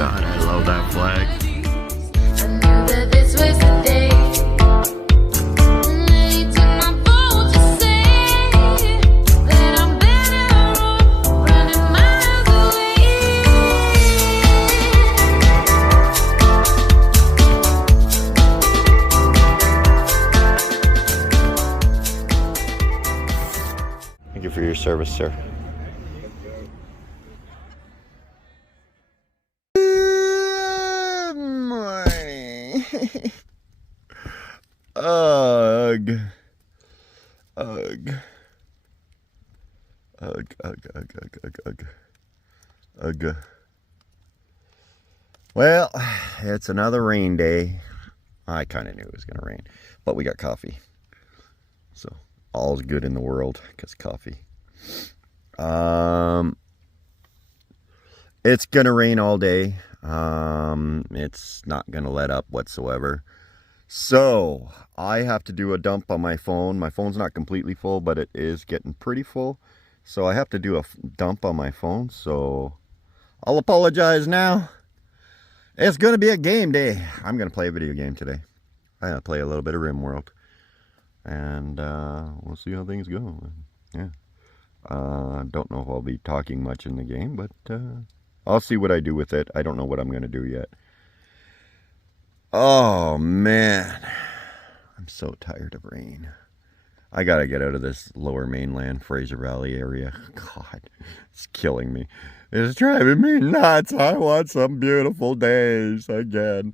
God, I love that flag. I knew that this was the day. You took my phone to say that I'm better off running miles away. Thank you for your service, sir. Good morning. Ugh. Ugh. Ugh, ugh, ugh, ugh, ugh, ugh. Ugh. Well, it's another rain day. I kind of knew it was going to rain, but we got coffee. So, all's good in the world because coffee. It's going to rain all day. It's not going to let up whatsoever. So, I have to do a dump on my phone. My phone's not completely full, but it is getting pretty full. So, I have to do a dump on my phone. So, I'll apologize now. It's going to be a game day. I'm going to play a video game today. I'm going to play a little bit of RimWorld. And we'll see how things go. Yeah. Don't know if I'll be talking much in the game, but I'll see what I do with it. I don't know what I'm going to do yet. Oh, man. I'm so tired of rain. I got to get out of this lower mainland Fraser Valley area. God, it's killing me. It's driving me nuts. I want some beautiful days again.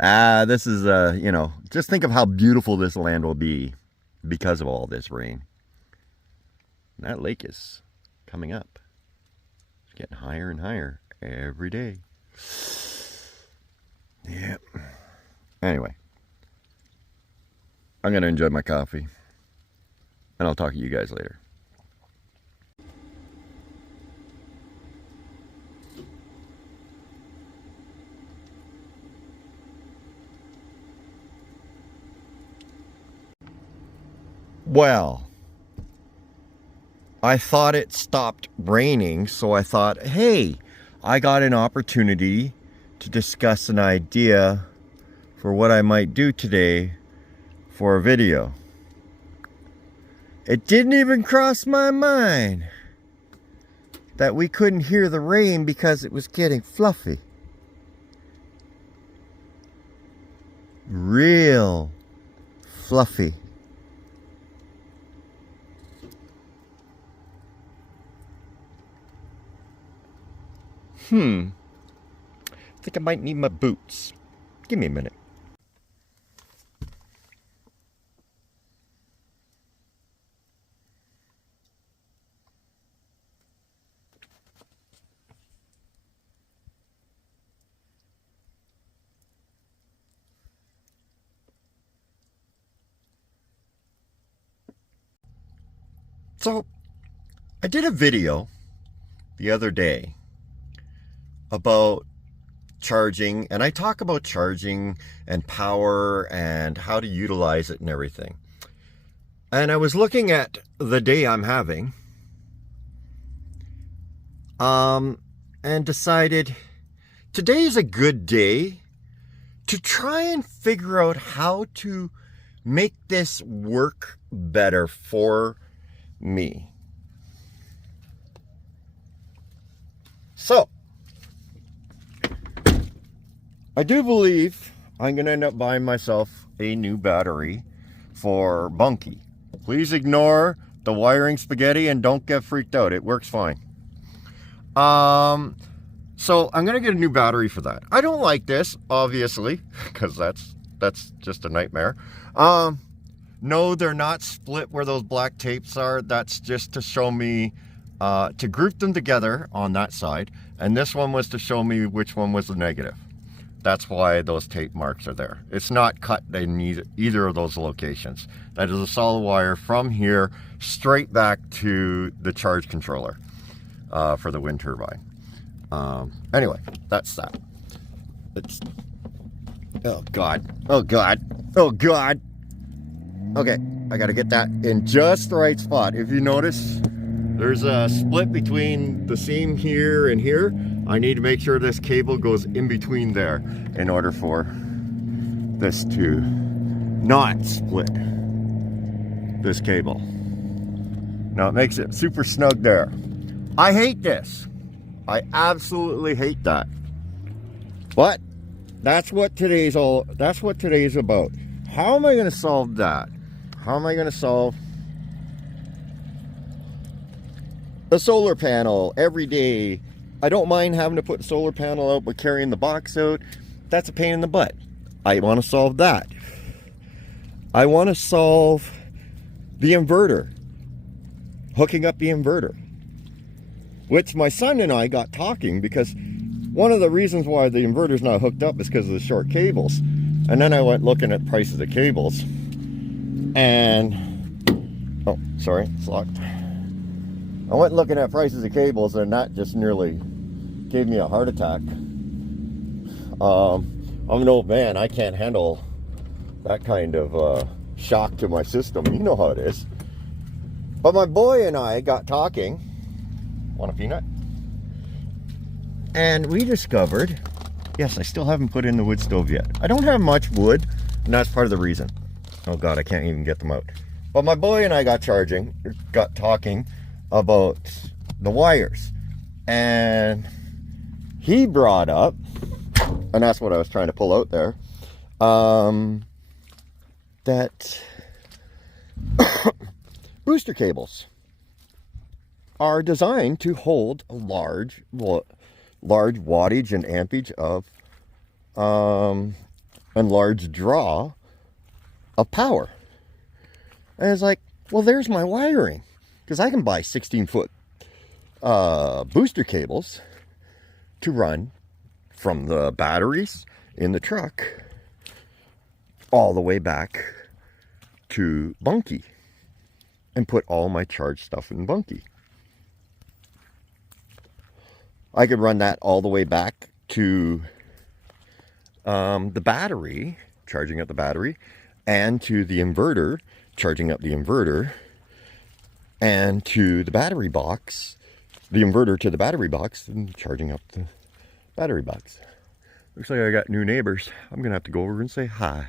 This is, you know, just think of how beautiful this land will be because of all this rain. And that lake is coming up. It's getting higher and higher every day. Yep. Anyway, I'm going to enjoy my coffee, and I'll talk to you guys later. Well, I thought it stopped raining, so I thought, hey, I got an opportunity to discuss an idea for what I might do today for a video. It didn't even cross my mind that we couldn't hear the rain because it was getting fluffy. Real fluffy. I think I might need my boots. Give me a minute. So, I did a video the other day about charging, and I talk about charging and power and how to utilize it and everything. And I was looking at the day I'm having and decided today is a good day to try and figure out how to make this work better for me. So, I do believe I'm going to end up buying myself a new battery for Bunky. Please ignore the wiring spaghetti and don't get freaked out. It works fine. So I'm going to get a new battery for that. I don't like this, obviously, because that's just a nightmare. No, they're not split where those black tapes are. That's just to show me, to group them together on that side. And this one was to show me which one was the negative. That's why those tape marks are there. It's not cut in either of those locations. That is a solid wire from here straight back to the charge controller for the wind turbine. Anyway, that's that. It's, oh God, oh God, oh God. Okay, I gotta get that in just the right spot. If you notice, There's a split between the seam here and here. I need to make sure this cable goes in between there in order for this to not split this cable. Now it makes it super snug there. I hate this. I absolutely hate that. But that's what today's about. How am I going to solve that? How am I going to solve the solar panel every day? I don't mind having to put the solar panel out, but carrying the box out, that's a pain in the butt. I want to solve that. I want to solve the inverter. Hooking up the inverter. Which my son and I got talking, because one of the reasons why the inverter's not hooked up is because of the short cables. And then I went looking at prices of cables. And, oh, sorry, it's locked. I went looking at prices of cables, and that just nearly gave me a heart attack. I'm an old man. I can't handle that kind of shock to my system. You know how it is. But my boy and I got talking. Want a peanut? And we discovered, yes, I still haven't put in the wood stove yet. I don't have much wood, and that's part of the reason. Oh God, I can't even get them out. But my boy and I got talking about the wires. And he brought up, and that's what I was trying to pull out there, that booster cables are designed to hold a large wattage and ampage of and large draw of power. And it's like, well, there's my wiring, because I can buy 16-foot booster cables to run from the batteries in the truck all the way back to Bunkie, and put all my charged stuff in Bunkie. I could run that all the way back to the battery, charging up the battery, and to the inverter, charging up the inverter, and to the battery box, the inverter to the battery box, and charging up the battery box. Looks like I got new neighbors. I'm gonna have to go over and say hi.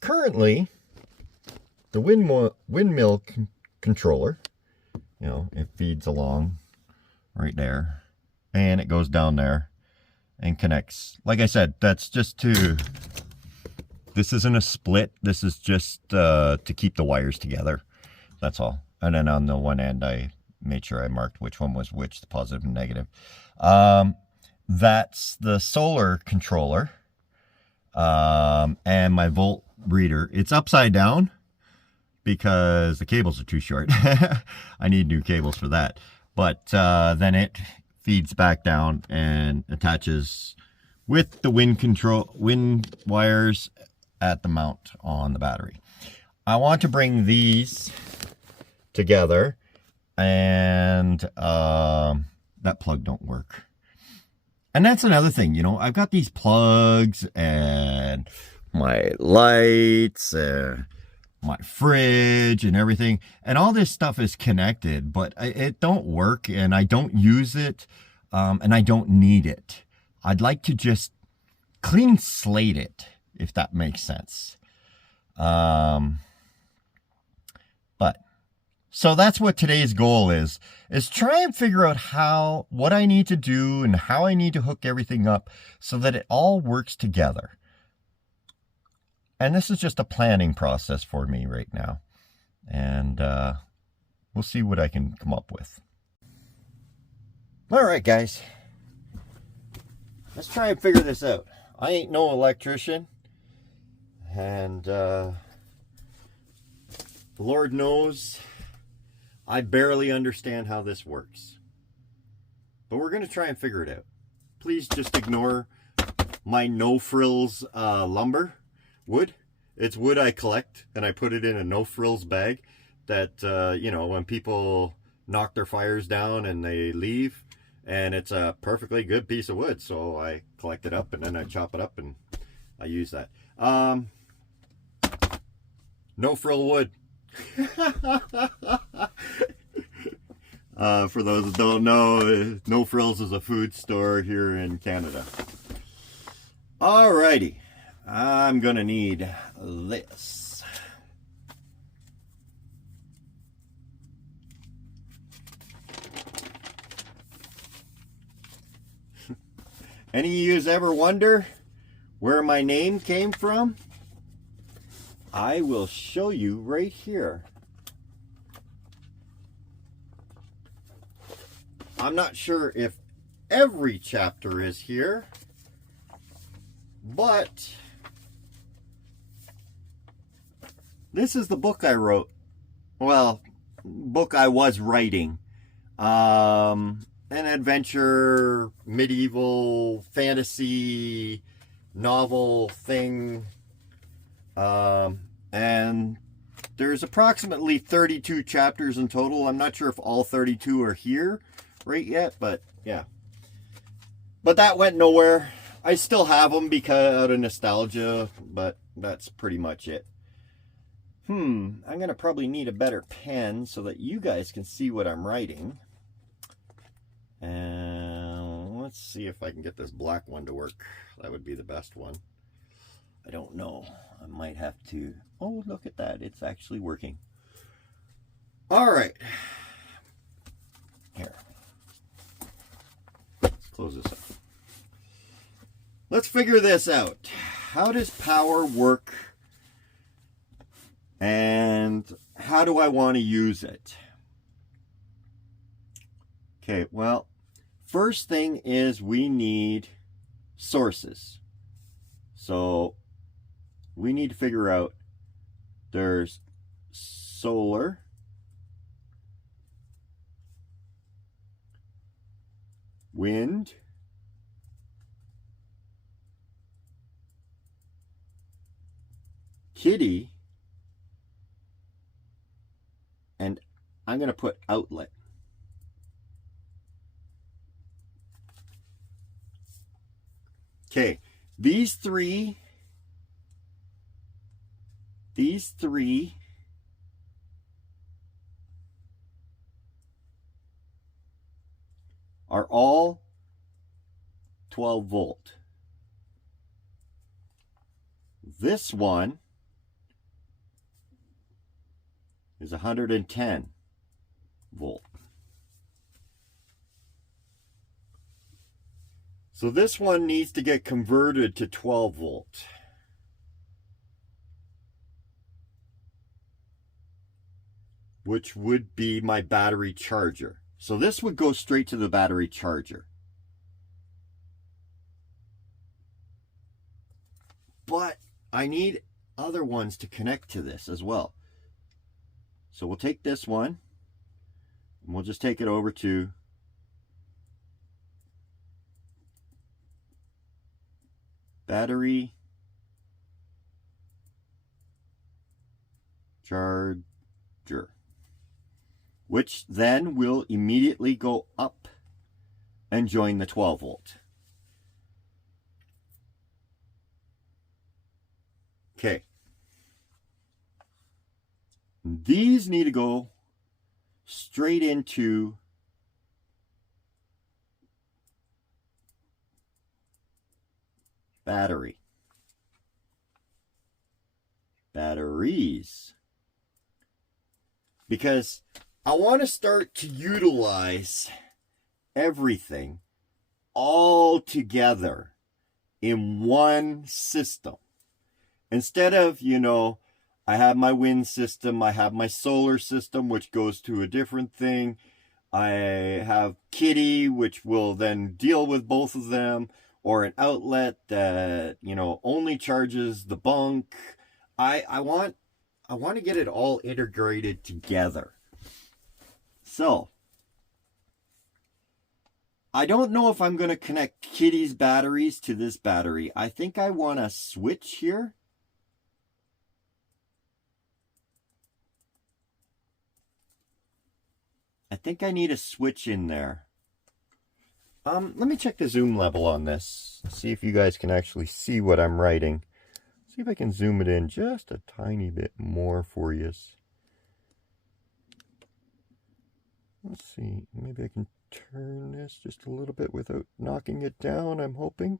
Currently, the windmill controller, you know, it feeds along right there, and it goes down there and connects. Like I said, that's just to, this isn't a split, this is just to keep the wires together, that's all. And then on the one end, I made sure I marked which one was which, the positive and negative. That's the solar controller, and my volt reader. It's upside down because the cables are too short. I need new cables for that. But then it feeds back down and attaches with the wind wires at the mount on the battery. I want to bring these together, and that plug don't work. And that's another thing, you know, I've got these plugs and my lights, my fridge and everything, and all this stuff is connected, but it don't work, and I don't use it, and I don't need it. I'd like to just clean slate it, if that makes sense. But So that's what today's goal is try and figure out what I need to do and how I need to hook everything up so that it all works together. And this is just a planning process for me right now. And we'll see what I can come up with. All right, guys. Let's try and figure this out. I ain't no electrician. And the Lord knows I barely understand how this works. But we're going to try and figure it out. Please just ignore my no-frills lumber wood. It's wood I collect, and I put it in a no-frills bag that, you know, when people knock their fires down and they leave, and it's a perfectly good piece of wood. So I collect it up, and then I chop it up, and I use that. No-frill wood. For those that don't know, No Frills is a food store here in Canada. Alrighty, I'm gonna need this. Any of yous ever wonder where my name came from? I will show you right here. I'm not sure if every chapter is here, but this is the book I wrote. Well, book I was writing. An adventure, medieval, fantasy, novel thing. And there's approximately 32 chapters in total. I'm not sure if all 32 are here right yet, but yeah. But that went nowhere. I still have them because out of nostalgia, but that's pretty much it. I'm gonna probably need a better pen so that you guys can see what I'm writing. And let's see if I can get this black one to work. That would be the best one. I don't know. I might have to. Oh, look at that. It's actually working. All right. Here. Let's close this up. Let's figure this out. How does power work? And how do I want to use it? Okay, well, first thing is we need sources. So we need to figure out there's solar, wind, kitty, and I'm going to put outlet. Okay, these three are all 12 volt. This one is 110 volt. So this one needs to get converted to 12 volt. Which would be my battery charger. So this would go straight to the battery charger. But I need other ones to connect to this as well. So we'll take this one and we'll just take it over to battery charger, which then will immediately go up and join the 12 volt. Okay. These need to go straight into battery. Batteries. Because I want to start to utilize everything all together in one system. Instead of, I have my wind system, I have my solar system, which goes to a different thing. I have Kitty, which will then deal with both of them, or an outlet that, only charges the bunk. I want to get it all integrated together. So, I don't know if I'm going to connect Kitty's batteries to this battery. I think I want to switch here. I think I need a switch in there. Let me check the zoom level on this. See if you guys can actually see what I'm writing. See if I can zoom it in just a tiny bit more for you. Let's see. Maybe I can turn this just a little bit without knocking it down, I'm hoping.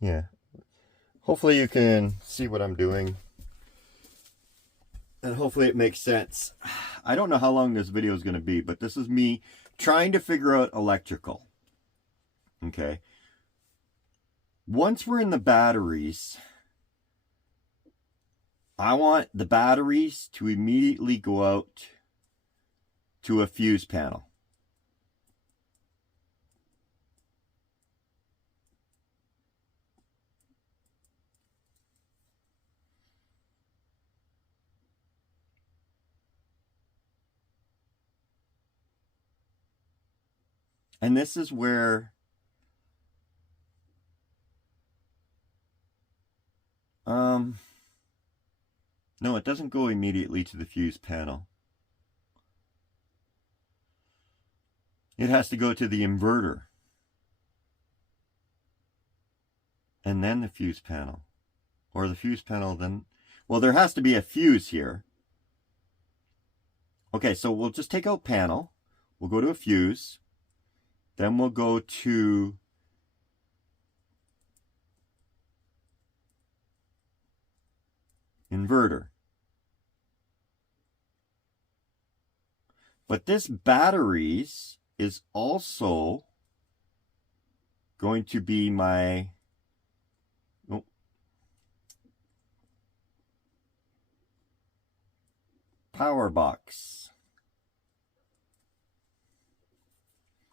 Yeah. Hopefully you can see what I'm doing. And hopefully it makes sense. I don't know how long this video is going to be, but this is me trying to figure out electrical. Okay. Once we're in the batteries, I want the batteries to immediately go out to a fuse panel. And this is where no, it doesn't go immediately to the fuse panel. It has to go to the inverter. And then the fuse panel. Or the fuse panel then... Well, there has to be a fuse here. Okay, so we'll just take out panel. We'll go to a fuse. Then we'll go to inverter. But this batteries is also going to be my power box.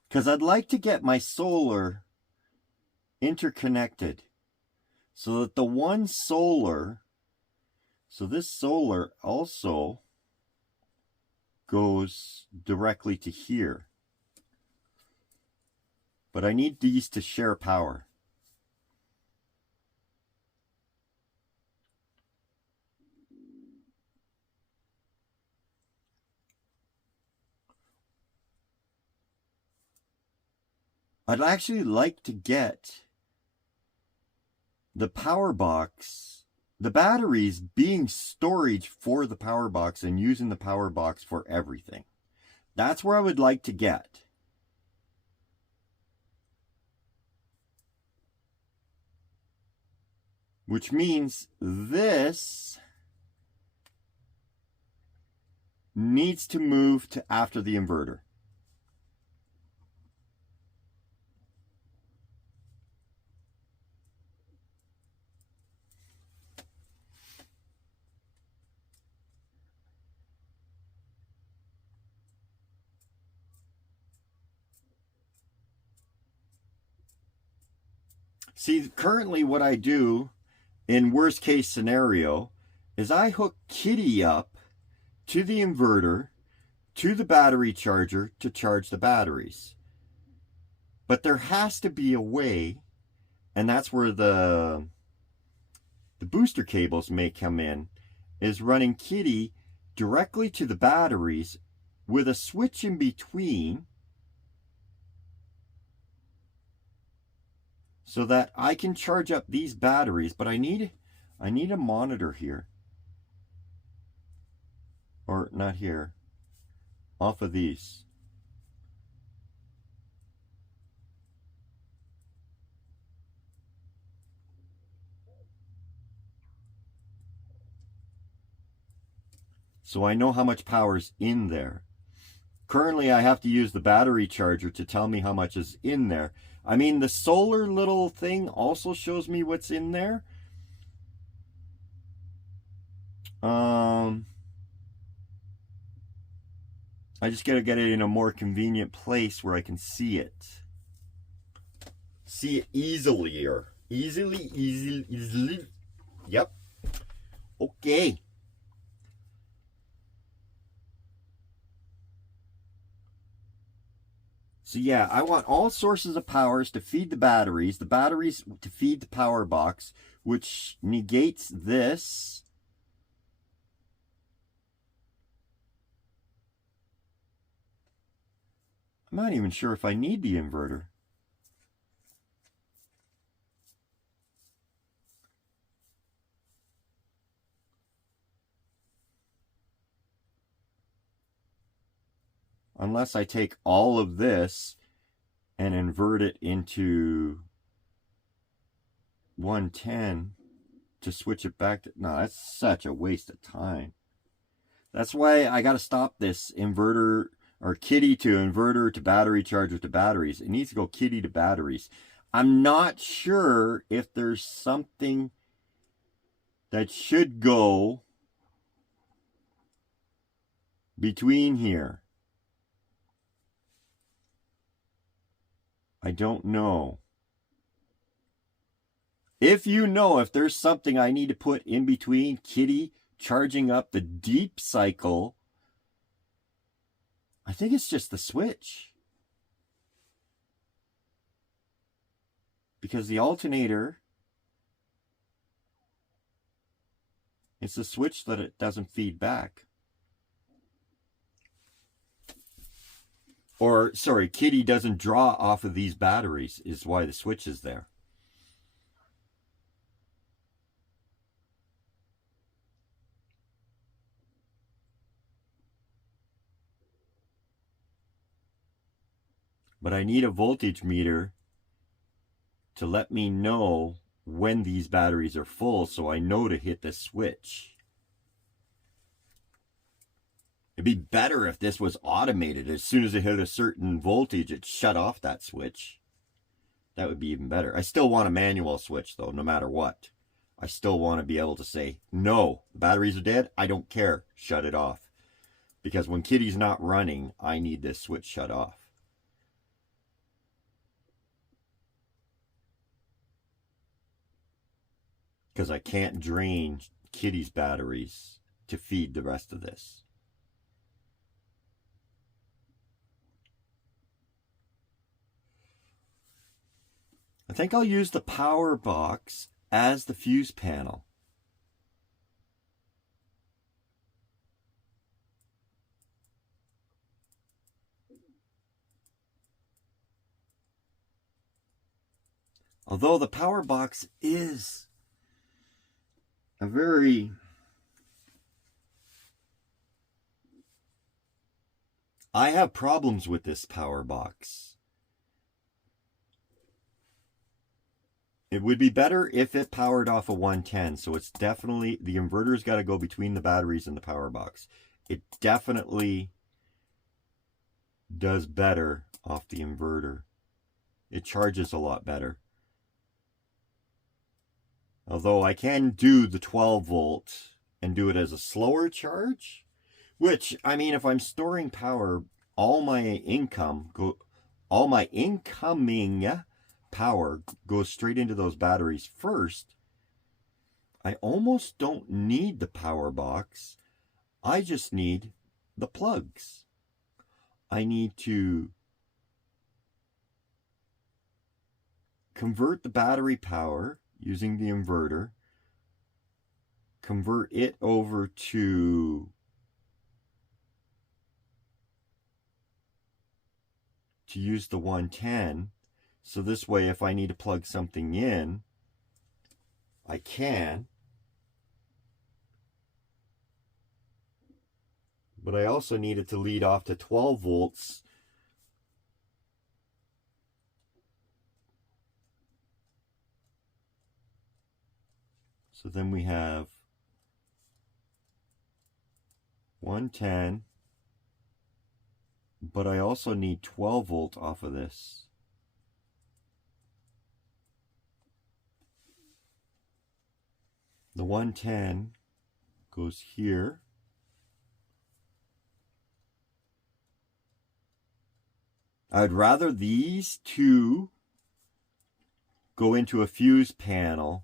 Because I'd like to get my solar interconnected so that the one solar, so this solar also goes directly to here. But I need these to share power. I'd actually like to get the power box, the batteries being storage for the power box and using the power box for everything. That's where I would like to get. Which means this needs to move to after the inverter. See, currently what I do in worst case scenario is I hook Kitty up to the inverter, to the battery charger to charge the batteries. But there has to be a way, and that's where the booster cables may come in, is running Kitty directly to the batteries with a switch in between so that I can charge up these batteries, but I need a monitor here. Or not here. Off of these. So I know how much power's in there. Currently, I have to use the battery charger to tell me how much is in there. I mean, the solar little thing also shows me what's in there. I just gotta get it in a more convenient place where I can see it. See it easily. Easily. Yep. Okay. So yeah, I want all sources of powers to feed the batteries to feed the power box, which negates this. I'm not even sure if I need the inverter. Unless I take all of this and invert it into 110 to switch it back to... No, that's such a waste of time. That's why I got to stop this inverter, or kitty to inverter to battery charger to batteries. It needs to go kitty to batteries. I'm not sure if there's something that should go between here. I don't know. If you know if there's something I need to put in between kitty charging up the deep cycle, I think it's just the switch. Because the alternator, it's the switch that it doesn't feed back. Or, sorry, kitty doesn't draw off of these batteries is why the switch is there. But I need a voltage meter to let me know when these batteries are full so I know to hit the switch. It'd be better if this was automated. As soon as it hit a certain voltage, it shut off that switch. That would be even better. I still want a manual switch, though, no matter what. I still want to be able to say, no, the batteries are dead. I don't care. Shut it off. Because when kitty's not running, I need this switch shut off. Because I can't drain kitty's batteries to feed the rest of this. I think I'll use the power box as the fuse panel. Although the power box is a very... I have problems with this power box. It would be better if it powered off a 110, so it's definitely, the inverter's got to go between the batteries and the power box. It definitely does better off the inverter. It charges a lot better. Although I can do the 12 volt and do it as a slower charge, which, I mean, if I'm storing power, all my incoming power goes straight into those batteries first. I almost don't need the power box. I just need the plugs. I need to convert the battery power using the inverter, convert it over to use the 110. So this way, if I need to plug something in, I can. But I also need it to lead off to 12 volts. So then we have 110. But I also need 12 volt off of this. The 110 goes here. I'd rather these two go into a fuse panel.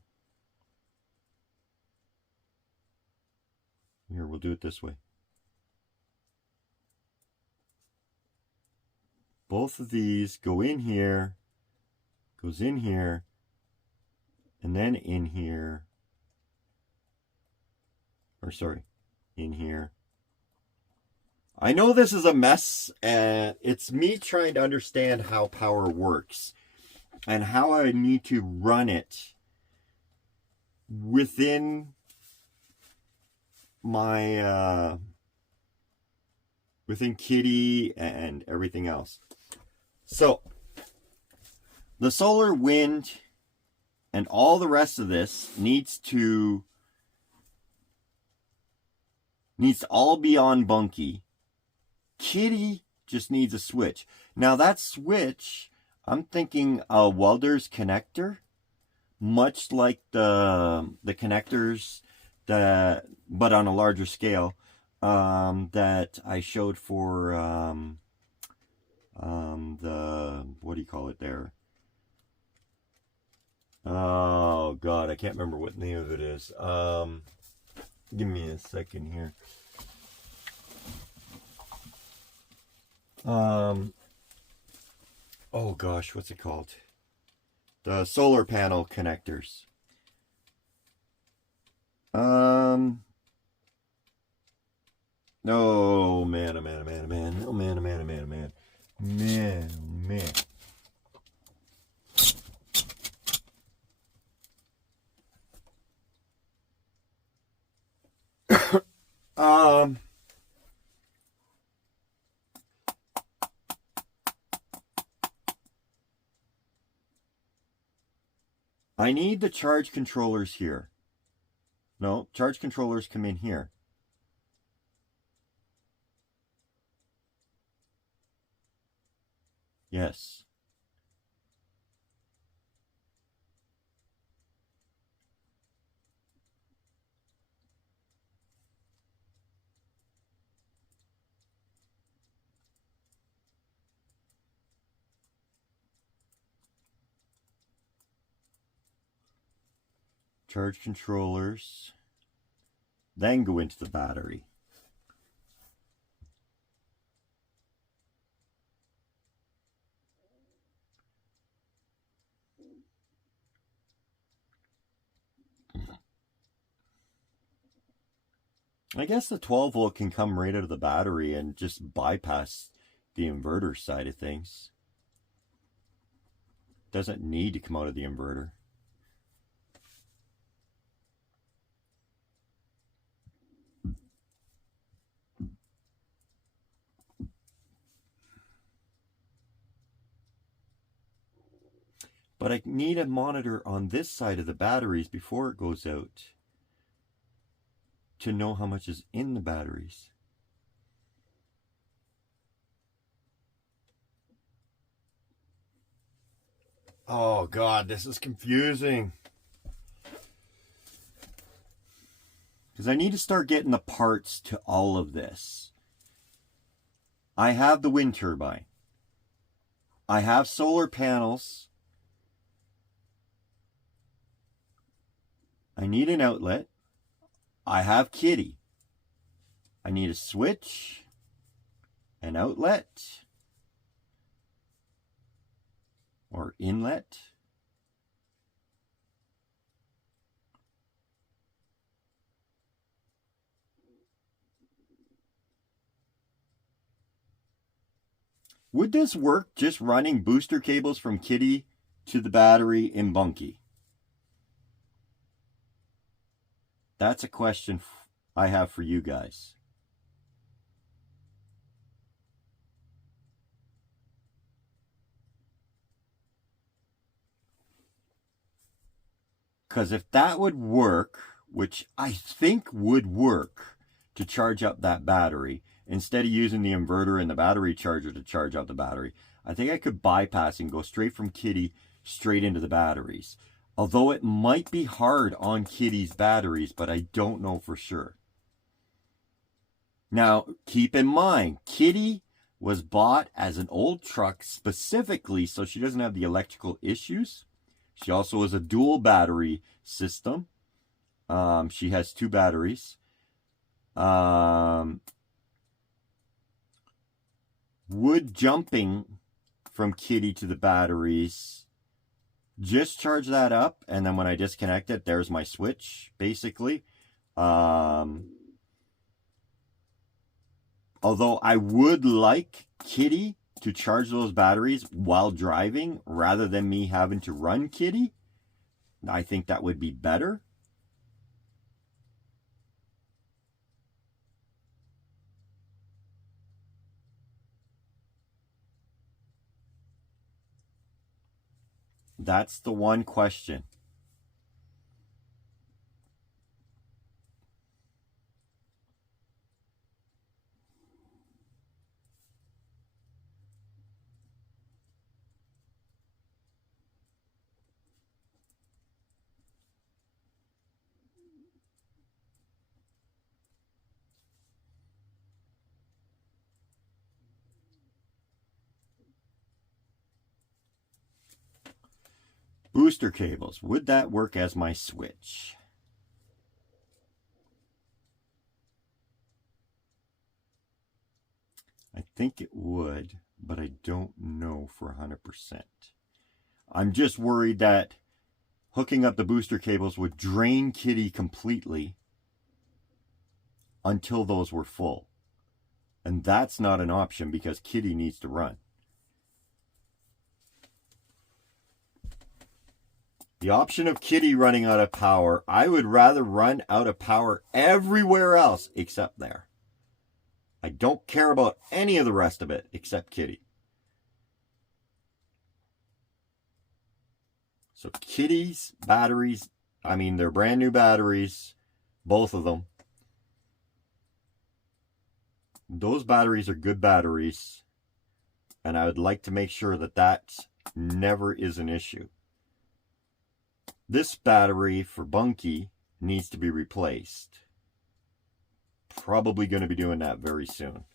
Here, we'll do it this way. Both of these go in here, goes in here, and then in here. Or sorry, in here. I know this is a mess, and it's me trying to understand how power works and how I need to run it within my within Kitty and everything else. So the solar, wind, and all the rest of this needs to all be on Bunky. Kitty just needs a switch. Now that switch, I'm thinking a welder's connector, much like the connectors that, but on a larger scale, that I showed for the, what do you call it there? Oh God, I can't remember what the name of it is. Give me a second here. Oh gosh, what's it called? The solar panel connectors. Oh man, oh man, oh man, oh man, oh man, oh man, oh man, oh man, man, oh man. I need the charge controllers here. No, charge controllers come in here. Yes. Charge controllers, then go into the battery. I guess the 12 volt can come right out of the battery and just bypass the inverter side of things. Doesn't need to come out of the inverter. But I need a monitor on this side of the batteries before it goes out to know how much is in the batteries. Oh God, this is confusing. Because I need to start getting the parts to all of this. I have the wind turbine. I have solar panels. I need an outlet. I have Kitty. I need a switch, an outlet, or inlet. Would this work just running booster cables from Kitty to the battery in Bunky? That's a question I have for you guys. Because if that would work, which I think would work, to charge up that battery, instead of using the inverter and the battery charger to charge up the battery, I think I could bypass and go straight from Kitty straight into the batteries. Although it might be hard on Kitty's batteries, but I don't know for sure. Now, keep in mind, Kitty was bought as an old truck specifically so she doesn't have the electrical issues. She also has a dual battery system. She has 2 batteries. Would jumping from Kitty to the batteries, just charge that up, and then when I disconnect it, there's my switch, basically. Although I would like Kitty to charge those batteries while driving rather than me having to run Kitty. I think that would be better. That's the one question. Booster cables, would that work as my switch? I think it would, but I don't know for 100%. I'm just worried that hooking up the booster cables would drain Kitty completely until those were full. And that's not an option because Kitty needs to run. The option of Kitty running out of power, I would rather run out of power everywhere else except there. I don't care about any of the rest of it except Kitty. So Kitty's batteries, I mean, they're brand new batteries, both of them. Those batteries are good batteries, and I would like to make sure that that never is an issue. This battery for Bunky needs to be replaced. Probably going to be doing that very soon.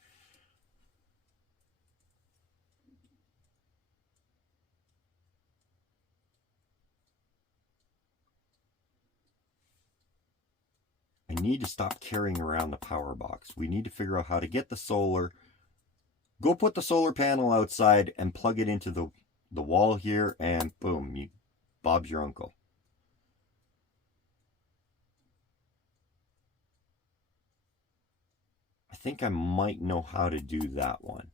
I need to stop carrying around the power box. We need to figure out how to get the solar. Go put the solar panel outside and plug it into the wall here, and boom, Bob's your uncle. I think I might know how to do that one.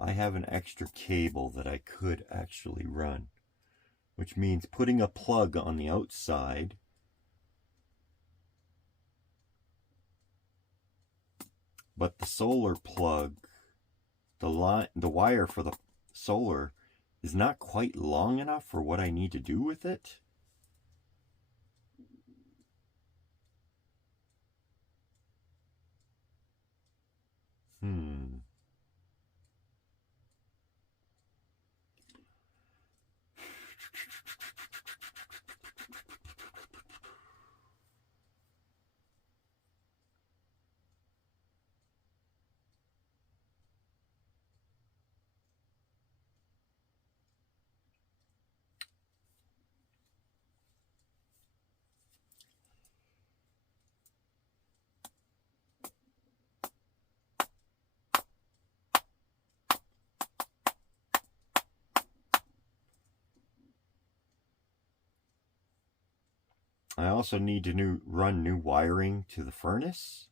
I have an extra cable that I could actually run, which means putting a plug on the outside. But the solar plug, the wire for the solar is not quite long enough for what I need to do with it. I also need to run new wiring to the furnace.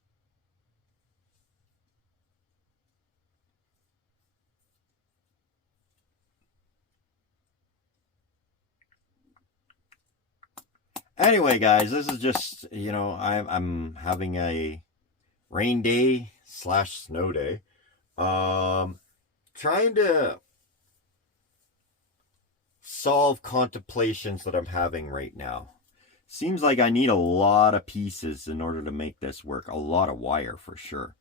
Anyway, guys, this is just, I'm having a rain day / snow day. Trying to solve contemplations that I'm having right now. Seems like I need a lot of pieces in order to make this work. A lot of wire for sure.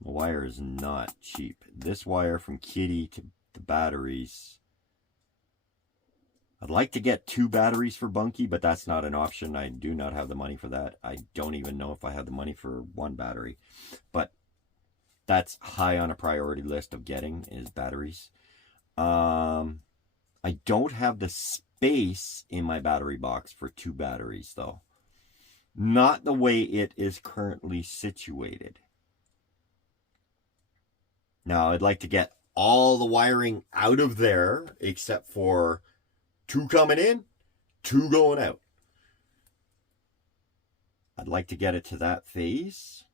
The wire is not cheap. This wire from Kitty to the batteries. I'd like to get 2 batteries for Bunky, but that's not an option. I do not have the money for that. I don't even know if I have the money for 1 battery. But that's high on a priority list of getting is batteries. I don't have the space in my battery box for 2 batteries, though. Not the way it is currently situated. Now, I'd like to get all the wiring out of there, except for 2 coming in, 2 going out. I'd like to get it to that phase.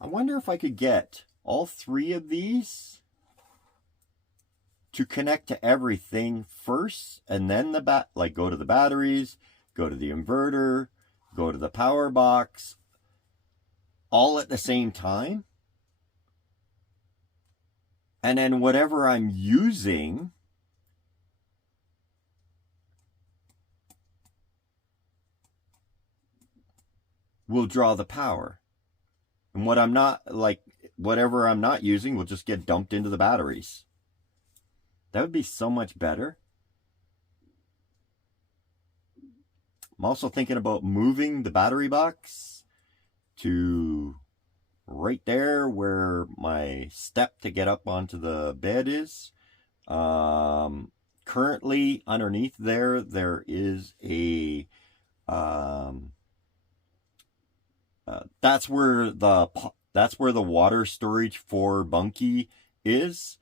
I wonder if I could get all 3 of these to connect to everything first, and then go to the batteries, go to the inverter, go to the power box, all at the same time. And then whatever I'm using will draw the power. And whatever I'm not using will just get dumped into the batteries. That would be so much better. I'm also thinking about moving the battery box to right there where my step to get up onto the bed is. Currently underneath there is a that's where the water storage for Bunky is.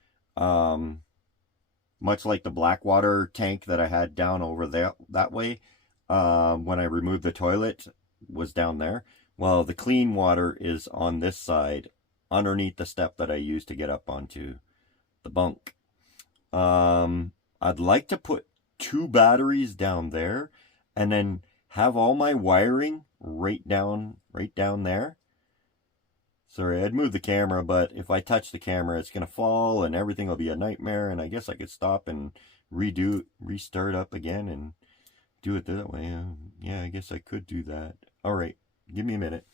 Much like the black water tank that I had down over that way. When I removed the toilet was down there. Well, the clean water is on this side underneath the step that I used to get up onto the bunk. I'd like to put 2 batteries down there and then have all my wiring right down there. Sorry, I'd move the camera, but if I touch the camera, it's going to fall and everything will be a nightmare. And I guess I could stop and restart up again and do it that way. Yeah, I guess I could do that. All right, give me a minute.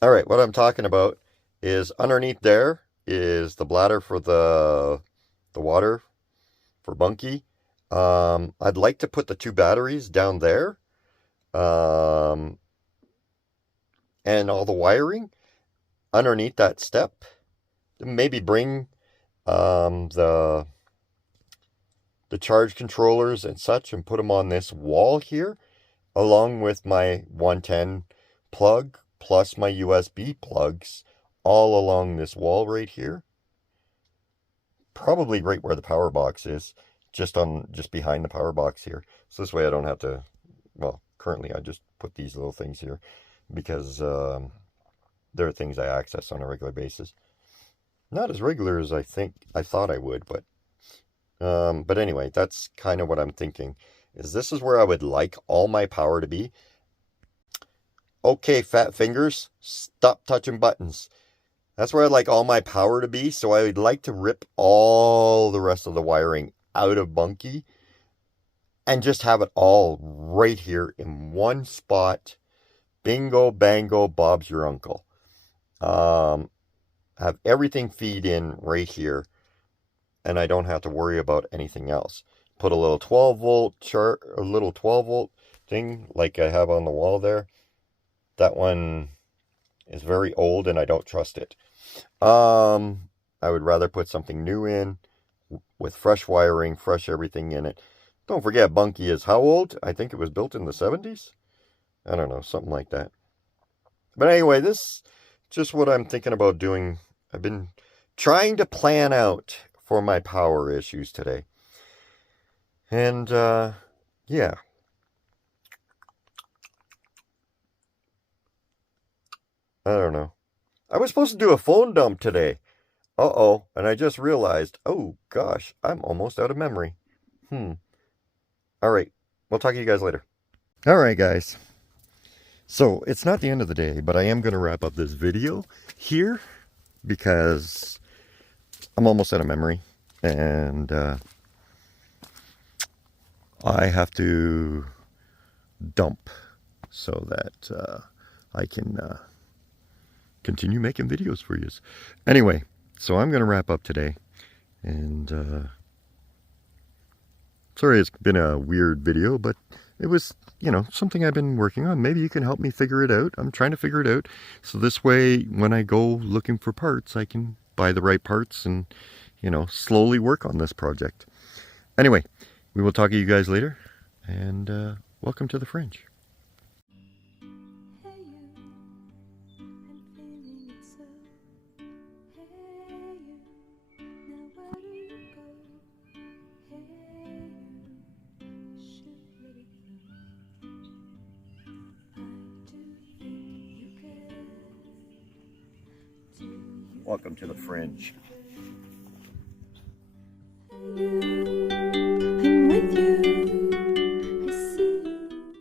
All right, what I'm talking about is underneath there is the bladder for the water for Bunky. I'd like to put the 2 batteries down there. And all the wiring underneath that step. Maybe bring the charge controllers and such and put them on this wall here, along with my 110 plug plus my USB plugs all along this wall right here. Probably right where the power box is, just behind the power box here. So this way I don't have to, well, currently I just put these little things here because there are things I access on a regular basis. Not as regular as I thought I would, but anyway, that's kind of what I'm thinking. This is where I would like all my power to be. Okay, fat fingers, stop touching buttons. That's where I'd like all my power to be, so I would like to rip all the rest of the wiring out of Bunky and just have it all right here in one spot. Bingo, bango, Bob's your uncle. Have everything feed in right here, and I don't have to worry about anything else. Put a little 12 volt thing like I have on the wall there. That one is very old and I don't trust it. I would rather put something new in with fresh wiring, fresh everything in it. Don't forget, Bunky is how old? I think it was built in the 70s. I don't know, something like that. But anyway, this is just what I'm thinking about doing. I've been trying to plan out for my power issues today. And, yeah. I don't know. I was supposed to do a phone dump today. Uh-oh, and I just realized, oh gosh, I'm almost out of memory. All right, we'll talk to you guys later. All right, guys. So it's not the end of the day, but I am going to wrap up this video here because I'm almost out of memory, and I have to dump so that I can continue making videos for you. Anyway, so I'm going to wrap up today, and sorry it's been a weird video, but it was, you know, something I've been working on. Maybe you can help me figure it out. I'm trying to figure it out, so this way when I go looking for parts, I can buy the right parts and, you know, slowly work on this project. Anyway, we will talk to you guys later, and welcome to the Fringe. Hey you, I'm feeling it so. Hey you, now where do you go? Hey you, should let it go. I do think you care. Do you Welcome to the Fringe. you